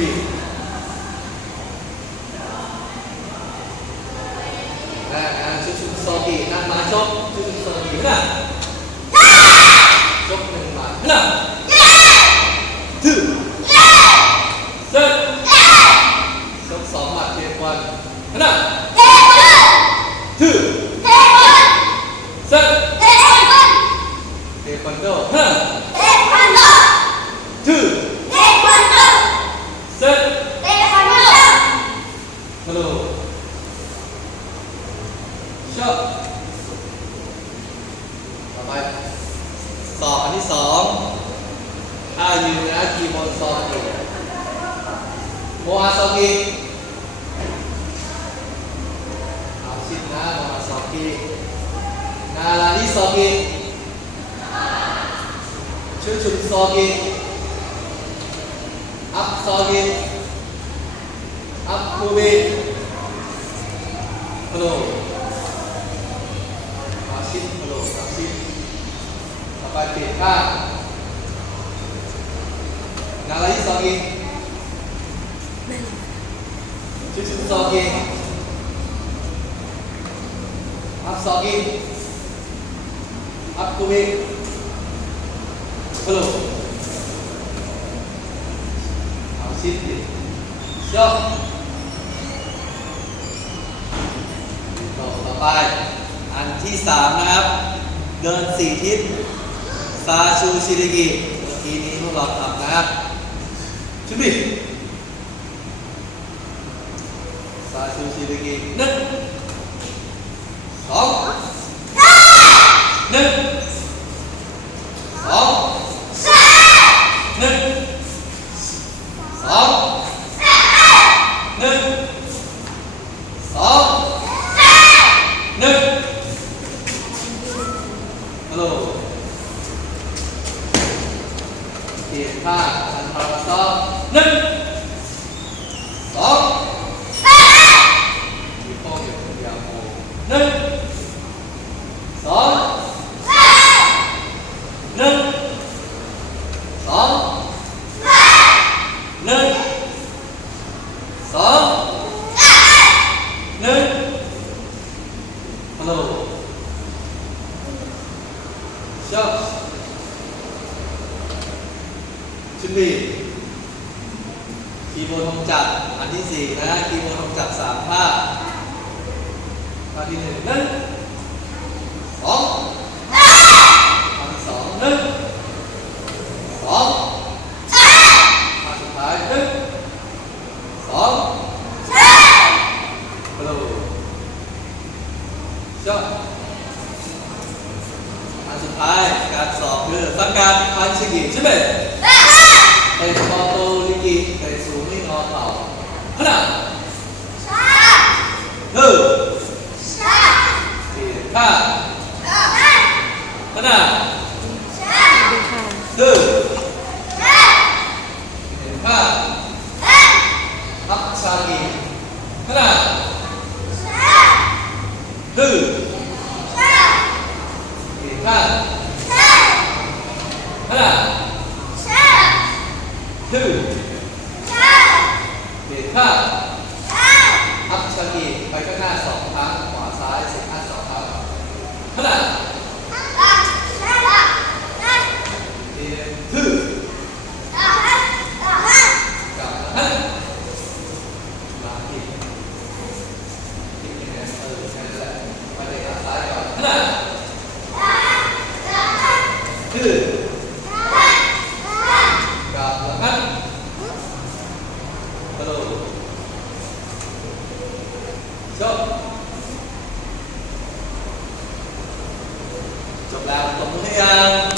บีนะนะชุดชุดโซกีนั่งมาชกชุดชุดโซกีนะชกหนึ่งมานะถือเซ็ตชกสองหมัดเทียบวันนะถือเซ็ตเทควันโดนะถือเซ็ต ฮัลโหลชอบต่อไปสอบอันที่สองถ้ายืนนะคีย์บอร์ดสอบอยู่โมอาซอกิเอาชิดนะโมอาซอกินาลานิซอกิชุชุซอกิอัพซอกิอัพคูบิฮัลโหลอาชิดฮัลโหลอาชิดต่อไปฏิภาคนาลายิสองเองชุดชุดสองเองอับสองเองอับตัวเองฮัลโหลอับสิดดิจบต่อไป อันที่สามนะครับ เดินสี่ทิศ ซาชูชิริกิเมื่อกี้นี้พวกเราทำนะครับชุดดิ ซาชูชิริกิหนึ่งสองหนึ่งสองหนึ่งสองหนึ่งสองหนึ่งฮัลโหล เปลี่าอันทาราซอหนึ่งสองมีข้อเกี่ยวกับยาโมหนึ่งสองหนึ่งสองหนึ่งสองหนึ่งฮัลโหลช อบชุดบีคีย์บอร์ดทองจับอันที่สี่นะคีย์บอร์ดทองจับสามภาพภาพที่หนึ่งหนึ่งสองภาพที่สองหนึ่งสองภาพสุดท้ายหนึ่งสองฮัลโหลชอบอันสุดท้ายการสอบคือสังการพันชิกิใช่ไหม เตะคอโตลิกิเตะสูงนี่งอเข่าขนาดหนึ่งเปลี่ยนท่าขนาดหนึ่งเปลี่ยนท่าพักชากีขนาดหนึ่งเปลี่ยนท่าขนาด หนึ่งเปลี่ยนท่าอัพชากีไปข้างหน้าสองครั้งขวาซ้ายสิบห้าสองครั้งขนาดเปลี่ยนทื่อกลับมาฮันมาอีกอีกอย่างเออแค่นั้นแหละไปเลยขาซ้ายก่อนขนาดทื่อกลับมาฮันฮัลโหล จบจบแล้